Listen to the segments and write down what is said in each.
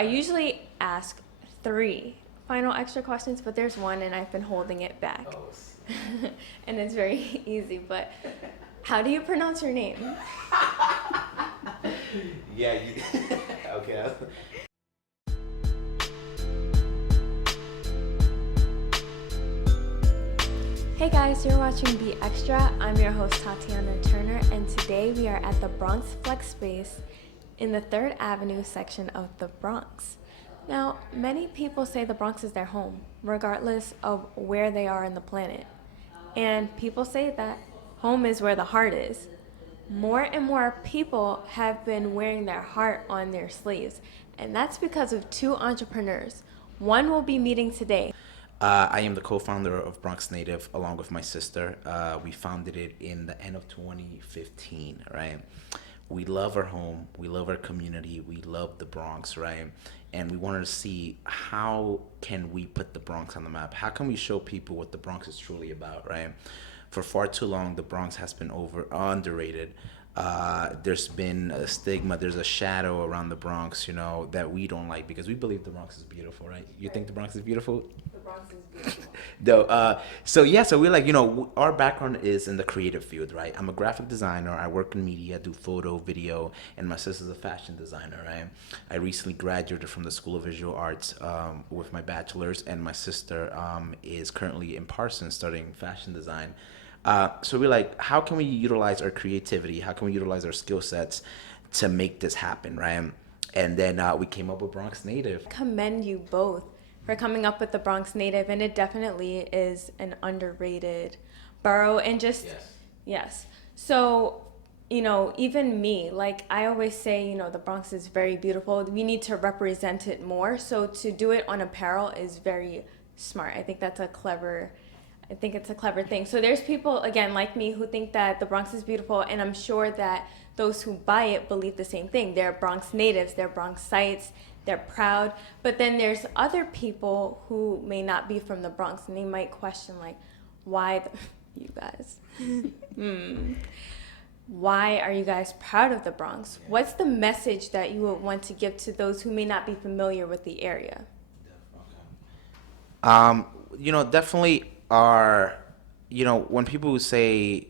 I usually ask 3 final extra questions, but there's one and I've been holding it back. And it's very easy, but how do you pronounce your name? Yeah, you, okay. Hey guys, you're watching BXTRA. I'm your host Tatiana Turner, and today we are at the Bronx Flex Space in the 3rd Avenue section of the Bronx. Now, many people say the Bronx is their home, regardless of where they are in the planet. And people say that home is where the heart is. More and more people have been wearing their heart on their sleeves, and that's because of 2 entrepreneurs. One will be meeting today. I am the co-founder of Bronx Native along with my sister. We founded it in the end of 2015, right? We love our home, we love our community, we love the Bronx, right? And we wanted to see how can we put the Bronx on the map? How can we show people what the Bronx is truly about, right? For far too long, the Bronx has been underrated. There's been a stigma, there's a shadow around the Bronx, that we don't like because we believe the Bronx is beautiful, right? You think the Bronx is beautiful? The Bronx is beautiful. No, so we're like, our background is in the creative field, right? I'm a graphic designer. I work in media, do photo, video, and my sister's a fashion designer, right? I recently graduated from the School of Visual Arts with my bachelor's, and my sister is currently in Parsons studying fashion design. So we're like, how can we utilize our creativity? How can we utilize our skill sets to make this happen, right? And then we came up with Bronx Native. Commend you both for coming up with the Bronx Native, and it definitely is an underrated borough. And just yes. So, even me, like I always say, the Bronx is very beautiful. We need to represent it more. So to do it on apparel is very smart. I think it's a clever thing. So there's people, again, like me, who think that the Bronx is beautiful, and I'm sure that those who buy it believe the same thing. They're Bronx natives, they're Bronxites, they're proud. But then there's other people who may not be from the Bronx, and they might question, like, you guys, why are you guys proud of the Bronx? What's the message that you would want to give to those who may not be familiar with the area? Definitely when people say,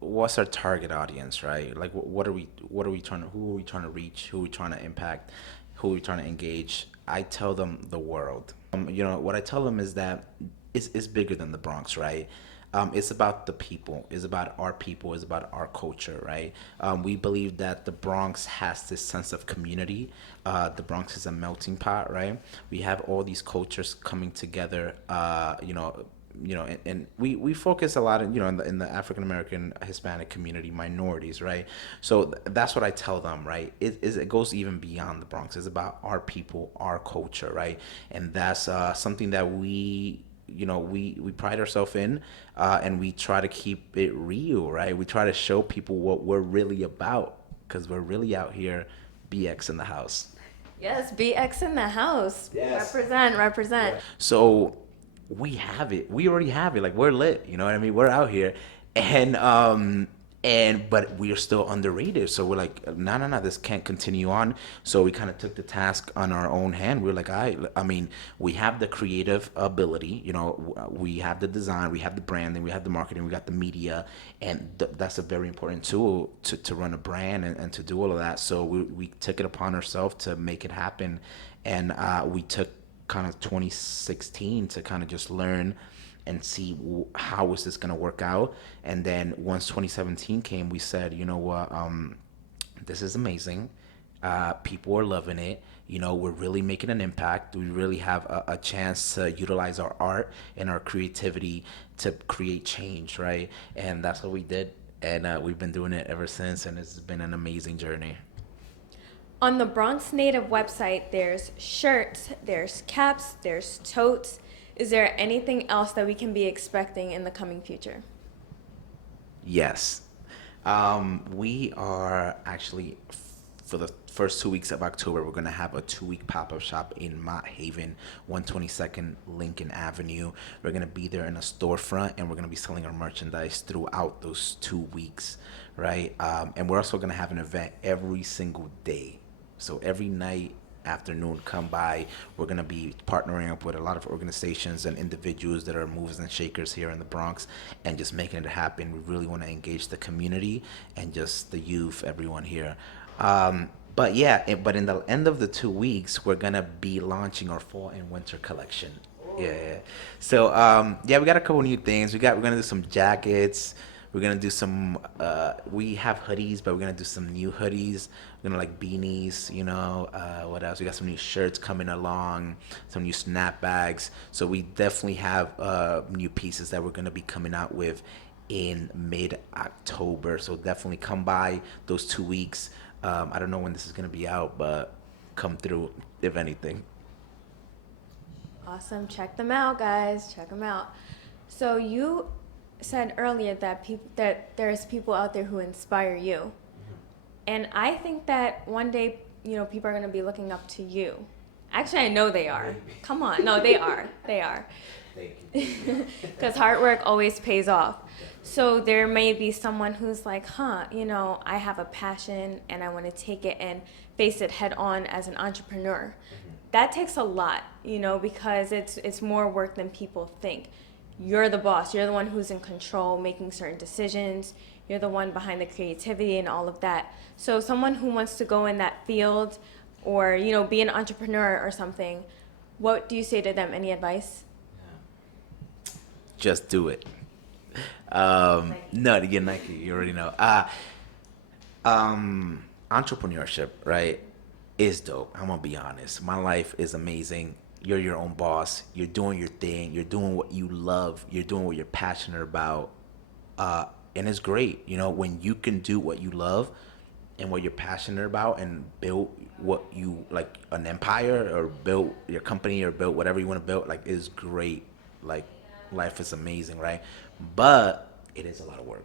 what's our target audience, right? Like, what are we who are we trying to reach? Who are we trying to impact? Who are we trying to engage? I tell them the world. What I tell them is that it's bigger than the Bronx, right? It's about the people. It's about our people. It's about our culture, right? We believe that the Bronx has this sense of community. The Bronx is a melting pot, right? We have all these cultures coming together. And we focus a lot in the African American, Hispanic community, minorities, right? So that's what I tell them, right? It goes even beyond the Bronx. It's about our people, our culture, right? And that's something that we pride ourselves in, and we try to keep it real, right? We try to show people what we're really about, because we're really out here. BX in the house. Yes, BX in the house. Yes. Represent. Yeah. So we have it. We already have it. Like, we're lit. You know what I mean? We're out here, and but we are still underrated. So we're like, no, this can't continue on. So we kind of took the task on our own hand. We're like, I mean, we have the creative ability. We have the design, we have the branding, we have the marketing, we got the media, and that's a very important tool to run a brand and to do all of that. So we took it upon ourselves to make it happen, and we took kind of 2016 to kind of just learn and see how is this going to work out. And then once 2017 came, we said, you know what, this is amazing. People are loving it. We're really making an impact. We really have a chance to utilize our art and our creativity to create change, right? And that's what we did. And we've been doing it ever since, and it's been an amazing journey. On the Bronx Native website, there's shirts, there's caps, there's totes. Is there anything else that we can be expecting in the coming future? Yes. We are actually, for the first 2 weeks of October, we're going to have a 2-week pop-up shop in Mott Haven, 122nd Lincoln Avenue. We're going to be there in a storefront, and we're going to be selling our merchandise throughout those 2 weeks, right? And we're also going to have an event every single day. So every night afternoon, come by. We're going to be partnering up with a lot of organizations and individuals that are movers and shakers here in the Bronx and just making it happen. We really want to engage the community and just the youth, everyone here. But yeah, but in the end of the 2 weeks, we're going to be launching our fall and winter collection. Yeah, yeah. So yeah, we got a couple new things. We're gonna do some jackets. We're gonna do some. We have hoodies, but we're gonna do some new hoodies. We're gonna like beanies. What else? We got some new shirts coming along. Some new snapbacks. So we definitely have new pieces that we're gonna be coming out with in mid-October. So definitely come by those 2 weeks. I don't know when this is gonna be out, but come through if anything. Awesome. Check them out, guys. Check them out. So you said earlier that there's people out there who inspire you. And I think that one day, people are going to be looking up to you. Actually, I know they are. Come on. No, they are. They are. Thank you. Because hard work always pays off. So there may be someone who's like, I have a passion and I want to take it and face it head on as an entrepreneur. That takes a lot, because it's more work than people think. You're the boss. You're the one who's in control, making certain decisions. You're the one behind the creativity and all of that. So someone who wants to go in that field or, be an entrepreneur or something, what do you say to them? Any advice? Just do it. No, you're Nike. You already know. Entrepreneurship, right, is dope. I'm gonna be honest. My life is amazing. You're your own boss. You're doing your thing. You're doing what you love. You're doing what you're passionate about. And it's great, when you can do what you love and what you're passionate about and build what you like, an empire, or build your company, or build whatever you want to build. Like, it's great. Like, life is amazing, right? But it is a lot of work,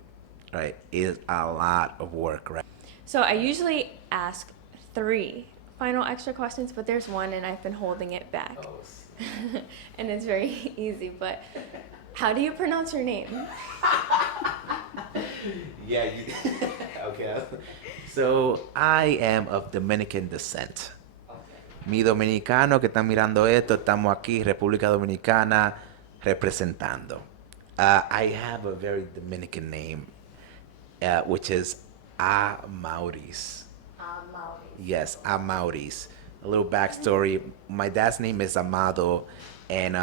right? It is a lot of work, right? So I usually ask 3 final extra questions, but there's one and I've been holding it back. And it's very easy, but how do you pronounce your name? Yeah, okay. So I am of Dominican descent. Mi dominicano que están mirando esto, estamos aquí, República Dominicana, representando. I have a very Dominican name, which is Amaurys. Yes, Amaurys. A little backstory. My dad's name is Amado, and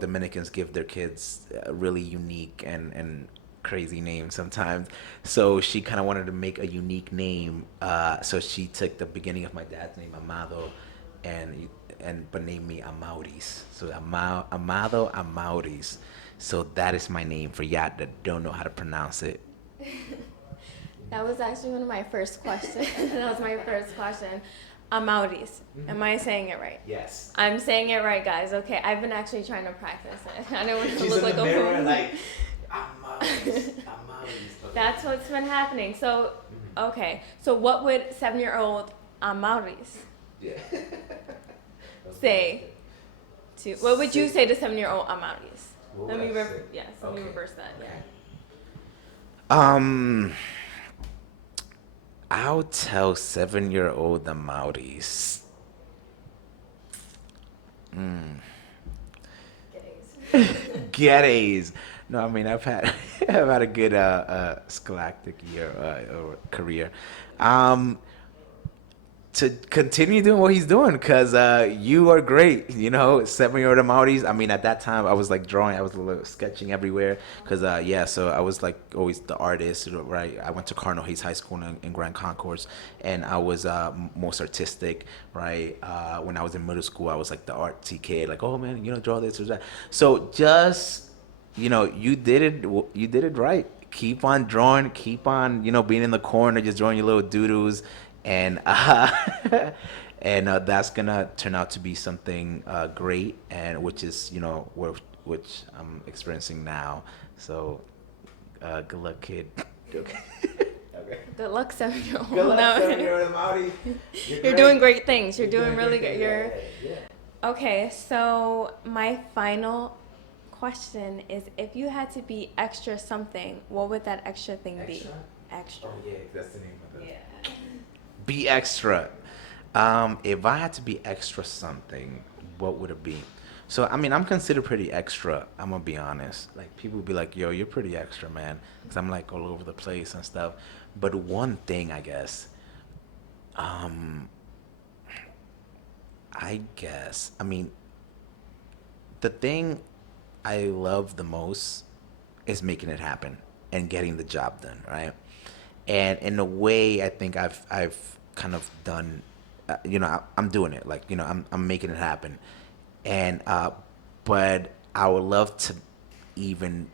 Dominicans give their kids really unique and crazy names sometimes. So she kind of wanted to make a unique name. So she took the beginning of my dad's name, Amado, but named me Amaurys. So Amado Amaurys. So that is my name for y'all that don't know how to pronounce it. That was actually one of my first questions. That was my first question. Amaurys. Am I saying it right? Yes. I'm saying it right, guys. Okay, I've been actually trying to practice it. I don't want to She's look in like the a mirror, fool. like, Amaurys. That's what's been happening. So, okay. So what would 7-year-old Amaurys Yeah. say to? What would you say to 7-year-old Amaurys? What Let me would I say? let me Okay. reverse that. Yeah. I'll tell 7-year-old Amaurys. Get A's. No, I mean I've had a good scholastic year or career. To continue doing what he's doing, because you are great. 7-year-old Amaurys. I mean, at that time I was like drawing. I was a little sketching everywhere because so I was like always the artist, right? I went to Cardinal Hayes High School in Grand Concourse, and I was most artistic, right? When I was in middle school, I was like the artsy kid, like, oh man, draw this or that. So just you did it right. Keep on drawing. Keep on being in the corner, just drawing your little doodles. And and that's gonna turn out to be something great, and which is which I'm experiencing now. So good luck, kid. Okay. Good luck, 7-year-old. Good luck, No. 7-year-old Amaurys. You're doing great things. You're doing really great good. things. Yeah. Okay. So my final question is: if you had to be extra something, what would that extra thing be? Extra? Extra. Oh yeah, that's the name of it. Yeah. BXTRA. If I had to be extra something, what would it be? So, I mean, I'm considered pretty extra. I'm gonna be honest. Like, people would be like, "Yo, you're pretty extra, man," because I'm like all over the place and stuff. But one thing, I guess, um, I mean, the thing I love the most is making it happen and getting the job done, right? And in a way, I think I've kind of done, I'm doing it. Like, I'm making it happen, and but I would love to even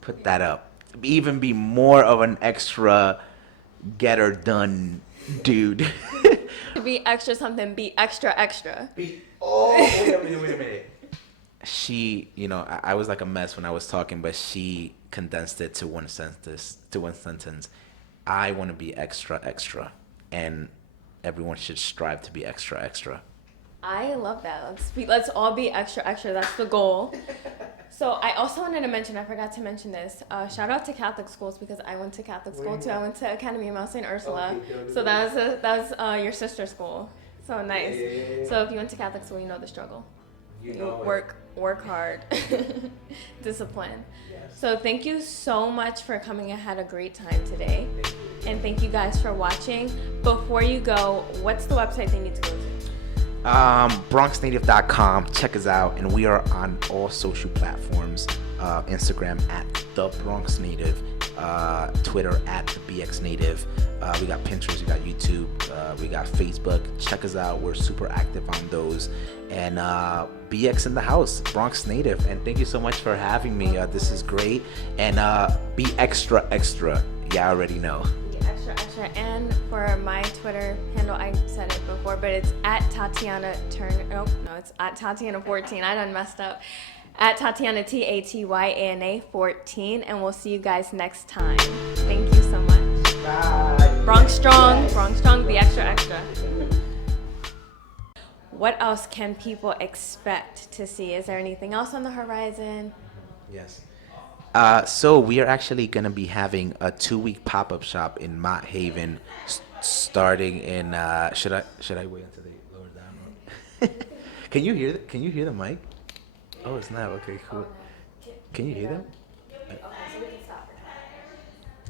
put that up, even be more of an extra getter done dude. To be extra something, be extra extra. Wait a minute. She, I was like a mess when I was talking, but she condensed it to one sentence. I want to be extra, extra, and everyone should strive to be extra, extra. I love that. Let's all be extra extra. That's the goal. So I also wanted to mention, I forgot to mention this. Shout out to Catholic schools because I went to Catholic school too. I went to Academy of Mount St. Ursula. So that was your sister's school. So nice. Yeah. So if you went to Catholic school, you know the struggle. You work hard, discipline. Yes. So thank you so much for coming. I had a great time today, and thank you guys for watching. Before you go, what's the website they need to go to? BronxNative.com. Check us out, and we are on all social platforms. Instagram at the Bronx Native, Twitter at the BX Native. We got Pinterest, we got YouTube, we got Facebook. Check us out. We're super active on those. And BX in the house, Bronx Native. And thank you so much for having me. This is great. And be extra, extra. Yeah, I already know. Extra, extra. And for my Twitter handle, I said it before, but it's at Tatiana Turner. No, it's at Tatiana14. I done messed up. At Tatiana, Tatyana 14. And we'll see you guys next time. Thank you so much. Bye. Bronx strong. Yes. Bronx strong. Be extra, extra. What else can people expect to see? Is there anything else on the horizon? Yes. So we are actually going to be having a 2-week pop-up shop in Mott Haven, starting in. Should I wait until they lower down? Can you hear the mic? Oh, it's not. Okay, cool. Can you hear them?